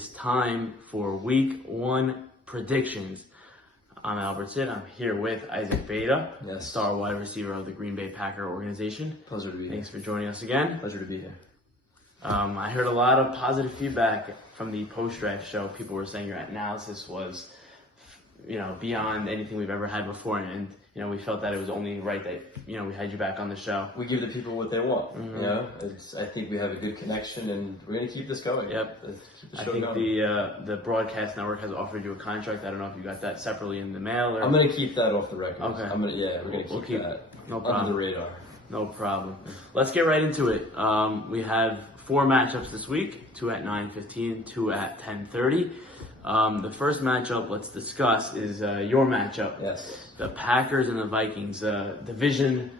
is time for week 1 predictions. I'm Albert Sid. I'm here with Isaac Beta, star wide receiver of the Green Bay Packer organization. Pleasure to be here. Thanks for joining us again. Pleasure to be here. I heard a lot of positive feedback from the post-draft show. People were saying your analysis was, beyond anything we've ever had before, and we felt that it was only right that we had you back on the show. We give the people what they want. I think we have a good connection, and we're gonna keep this going. Yep. Keep the I show think going. the broadcast network has offered you a contract. I don't know if you got that separately in the mail or. I'm gonna keep that off the record. Okay. We're gonna keep that under the radar. No problem. Let's get right into it. We have 4 matchups this week, 2 at 9:15, 2 at 10:30. The first matchup let's discuss is your matchup. Yes. The Packers and the Vikings, division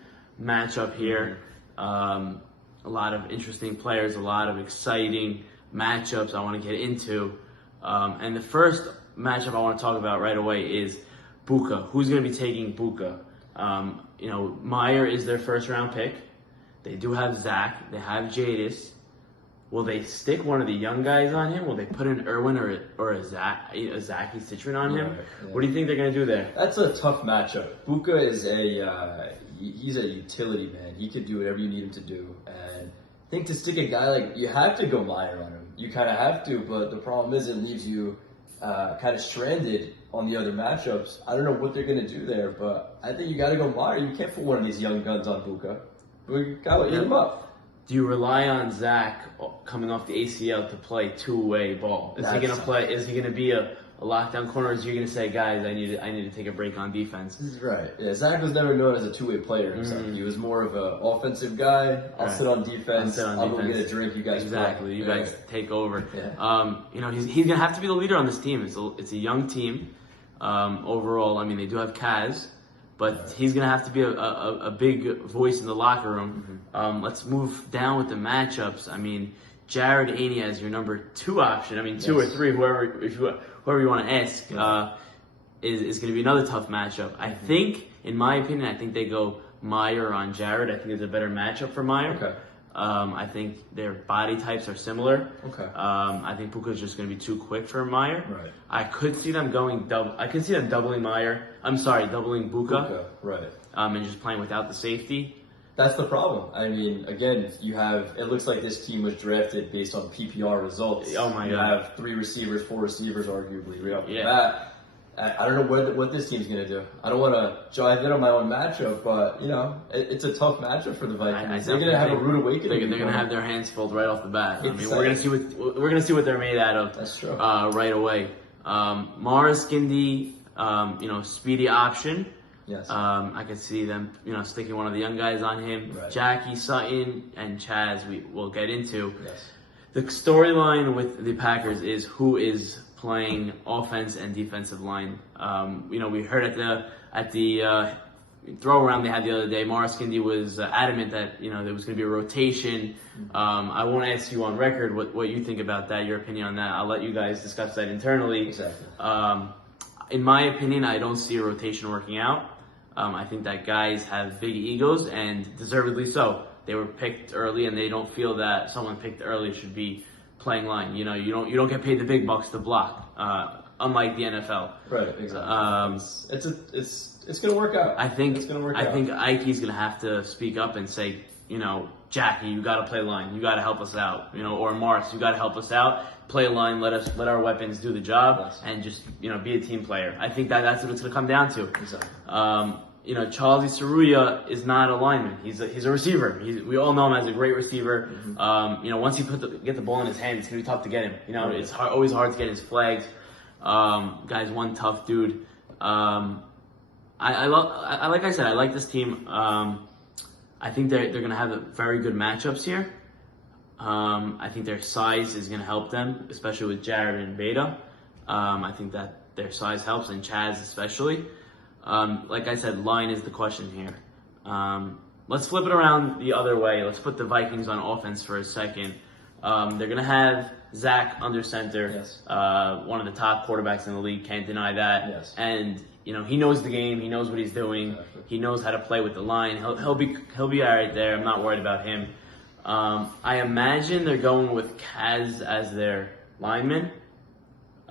matchup here. A lot of interesting players, a lot of exciting matchups I want to get into. And the first matchup I want to talk about right away is Buka. Who's going to be taking Buka? Meyer is their first round pick. They do have Zach. They have Jadis. Will they stick one of the young guys on him? Will they put an Irwin or a Zachy Citron on him? Yeah. What do you think they're going to do there? That's a tough matchup. Buka is he's a utility man. He could do whatever you need him to do. And I think to stick a guy you have to go Meyer on him. You kind of have to, but the problem is it leaves you kind of stranded on the other matchups. I don't know what they're going to do there, but I think you got to go Meyer. You can't put one of these young guns on Buka. We got to eat him up. Do you rely on Zach coming off the ACL to play two-way ball? Is he going to play? Is he going to be a lockdown corner? Or is he going to say, guys, I need to take a break on defense? This is right. Yeah, Zach was never known as a two-way player himself. He was more of an offensive guy. I'll sit on defense. I'll go get a drink. You guys play. You guys take over. Yeah. He's going to have to be the leader on this team. It's a young team. Overall, I mean, they do have Kaz. But he's going to have to be a big voice in the locker room. Let's move down with the matchups. I mean, Jared Aney as your number 2 option. I mean, 2 or 3, whoever you want to ask, is going to be another tough matchup. I think, in my opinion, they go Meyer on Jared. I think it's a better matchup for Meyer. Okay. I think their body types are similar. Okay. I think Puka's just going to be too quick for Meyer. Right. I could see them doubling Meyer. Doubling Buka. Right. And just playing without the safety. That's the problem. I mean, again, it looks like this team was drafted based on PPR results. Oh my God. You have 3 receivers, 4 receivers, arguably, right off the bat. I don't know what this team's going to do. I don't want to drive in on my own matchup, but, it's a tough matchup for the Vikings. They're going to have a rude awakening. They're going to have their hands full right off the bat. I mean, we're going to see what they're made out of. That's true. Right away. Morris Gindi, speedy option. Yes. I could see them, sticking one of the young guys on him. Right. Jackie, Sutton, and Chaz we'll get into. Yes. The storyline with the Packers is who is playing offense and defensive line. We heard at the throw around they had the other day, Morris Gindi was adamant that there was going to be a rotation. I won't ask you on record what you think about that, your opinion on that. I'll let you guys discuss that internally. Exactly. In my opinion, I don't see a rotation working out. I think that guys have big egos, and deservedly so. They were picked early, and they don't feel that someone picked early should be playing line. You don't get paid the big bucks to block, unlike the NFL. Right, exactly. It's gonna work out. I think it's gonna work out. I think Ikey's gonna have to speak up and say, Jackie, you gotta play line. You gotta help us out. Or Morris, you gotta help us out. Play line. Let our weapons do the job, and just be a team player. I think that's what it's gonna come down to. Exactly. Charlie Saruya is not a lineman. He's a receiver. We all know him as a great receiver. Once he get the ball in his hand, it's gonna be tough to get him. It's always hard to get his flags. Guy's one tough dude. Like I said, I like this team. I think they're gonna have very good matchups here. I think their size is gonna help them, especially with Jared and Beta. I think that their size helps, and Chaz especially. Like I said, line is the question here. Let's flip it around the other way. Let's put the Vikings on offense for a second. They're going to have Zach under center. Yes. One of the top quarterbacks in the league, can't deny that. Yes. And he knows the game. He knows what he's doing. Exactly. He knows how to play with the line. He'll be all right there. I'm not worried about him. I imagine they're going with Kaz as their lineman.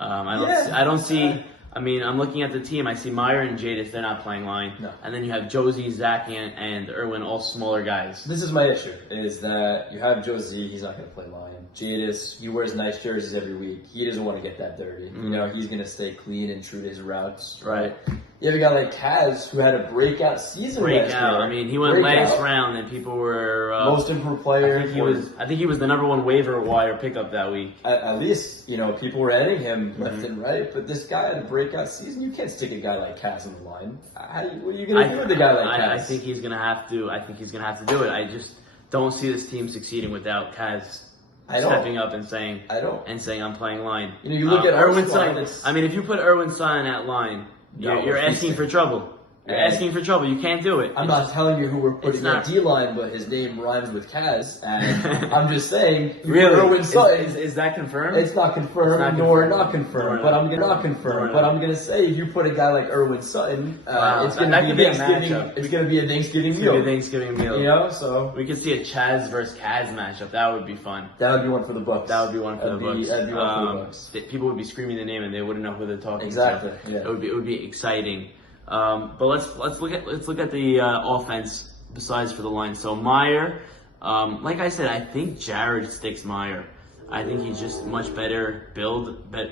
I don't see. I mean, I'm looking at the team. I see Meyer and Jadis. They're not playing line. No. And then you have Josie, Zach, and Irwin, all smaller guys. This is my issue, is that you have Josie, he's not going to play Lion. Jadis, he wears nice jerseys every week. He doesn't want to get that dirty. You know, he's going to stay clean and true to his routes. Right. You have a guy like Kaz, who had a breakout season last year. I mean, he went last round, and people were most improved player. I think he was the number one waiver wire pickup that week. At least, you know, people were adding him left and right. But this guy had a breakout season. You can't stick a guy like Kaz on the line. What are you going to do with a guy like Kaz? I think he's going to have to. I think he's going to have to do it. I just don't see this team succeeding without Kaz stepping up and saying, I'm playing line. You know, you look at Irwin Sutton. I mean, if you put Irwin Sutton at line, you're asking for trouble. You're asking for trouble. You can't do it. I'm not telling you who we're putting at D-line, but his name rhymes with Kaz, and I'm just saying. Really? Irwin Sutton, is that confirmed? It's not confirmed, nor not confirmed. But I'm gonna say if you put a guy like Irwin Sutton, it's gonna be Thanksgiving. It's gonna be a Thanksgiving meal. You know, so we could see a Chaz versus Kaz matchup. That would be fun. That would be one for the books. That would be one for the books. That'd be one for the books. People would be screaming the name and they wouldn't know who they're talking exactly. to. Yeah. It would be exciting. But let's look at the offense besides for the line. So Meyer, like I said, I think Jared sticks Meyer. I think he's just much better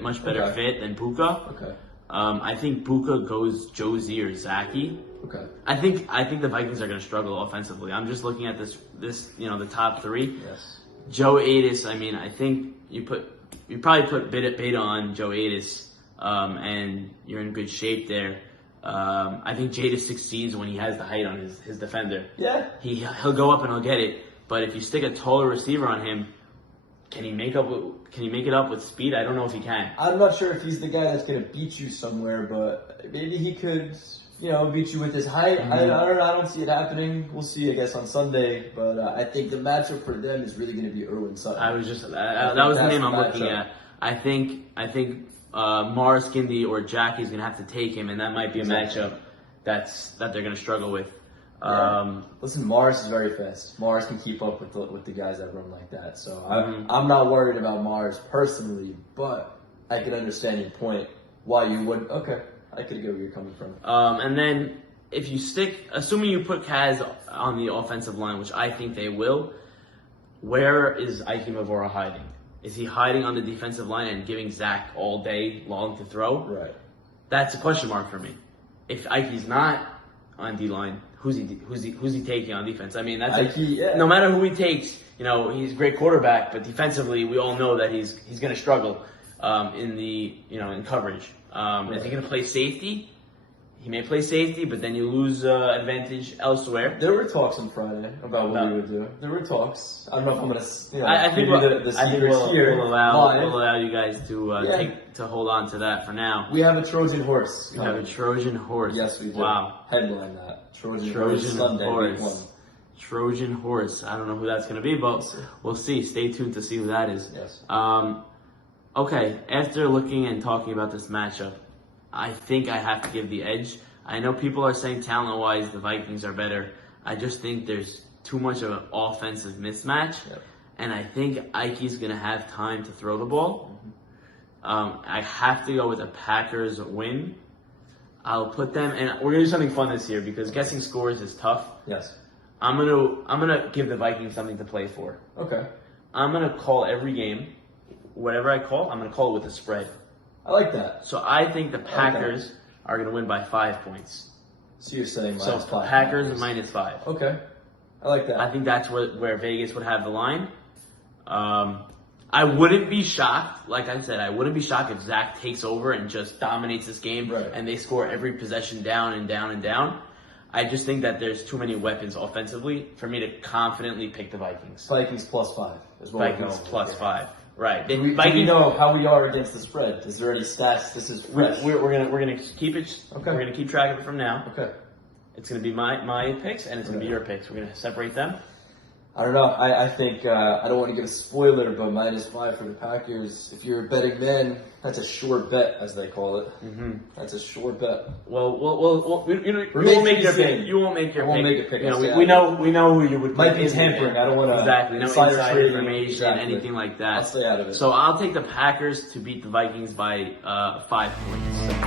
much better fit than Puka. Okay. I think Puka goes Josie or Zachy. Okay. I think the Vikings are going to struggle offensively. I'm just looking at this the top three. Yes. Joe Adis. I mean, I think you probably put beta on Joe Adis, and you're in good shape there. I think Jadis succeeds when he has the height on his defender. Yeah. He'll go up and he'll get it. But if you stick a taller receiver on him, can he make it up with speed? I don't know if he can. I'm not sure if he's the guy that's going to beat you somewhere, but maybe he could, beat you with his height. I don't see it happening. We'll see, I guess, on Sunday. But I think the matchup for them is really going to be Irwin Sutton. I was just that was the name I'm looking at. I think Morris Gindy or Jackie's going to have to take him, and that might be a matchup that they're going to struggle with. Listen, Morris is very fast. Morris can keep up with the guys that run like that. So I'm not worried about Morris personally, but I can understand your point. Why you would? Okay, I could get where you're coming from. And then if you assuming you put Kaz on the offensive line, which I think they will, where is Ike Mavora hiding? Is he hiding on the defensive line and giving Zach all day long to throw? Right. That's a question mark for me. If Ike's not on D-line, who's he taking on defense? I mean, that's no matter who he takes, he's a great quarterback, but defensively, we all know that he's going to struggle in coverage. Is he going to play safety? He may play safety, but then you lose advantage elsewhere. There were talks on Friday about what we would do. There were talks. I don't know if I'm going to. I think we'll allow you guys to hold on to that for now. We have a Trojan horse. We have a Trojan horse. Yes, we do. Wow. Headline that. Trojan horse. Sunday, week 1. Trojan horse. I don't know who that's going to be, but we'll see. Stay tuned to see who that is. Yes. Okay. After looking and talking about this matchup, I think I have to give the edge. I know people are saying talent-wise the Vikings are better. I just think there's too much of an offensive mismatch. Yep. And I think Ike's going to have time to throw the ball. I have to go with a Packers win. I'll put them, and we're going to do something fun this year because guessing scores is tough. Yes. I'm gonna give the Vikings something to play for. Okay. I'm going to call every game. Whatever I call, I'm going to call it with a spread. I like that. So I think the Packers are going to win by 5 points. So you're saying minus 5. Packers minus 5. Okay. I like that. I think that's where Vegas would have the line. I wouldn't be shocked, like I said, if Zach takes over and just dominates this game and they score every possession down and down and down. I just think that there's too many weapons offensively for me to confidently pick the Vikings. Vikings plus 5 is what Vikings plus 5. Right. Do we know how we are against the spread? Is there any stats? This is fresh. We're gonna keep it. Okay. We're gonna keep track of it from now. Okay. It's gonna be my picks and it's gonna be your picks. We're gonna separate them. I don't know. I think I don't want to give a spoiler, but -5 for the Packers. If you're a betting man, that's a sure bet, as they call it. Mm-hmm. That's a sure bet. Well, you Remains won't make to your be pick. seen. You won't make your I won't pick. make a pick. You know, I'll stay we out of know who you would. Might be pick. tampering. I don't want to Exactly. No insider inside trading. information, Exactly. anything like that. I'll stay out of it. So I'll take the Packers to beat the Vikings by 5 points.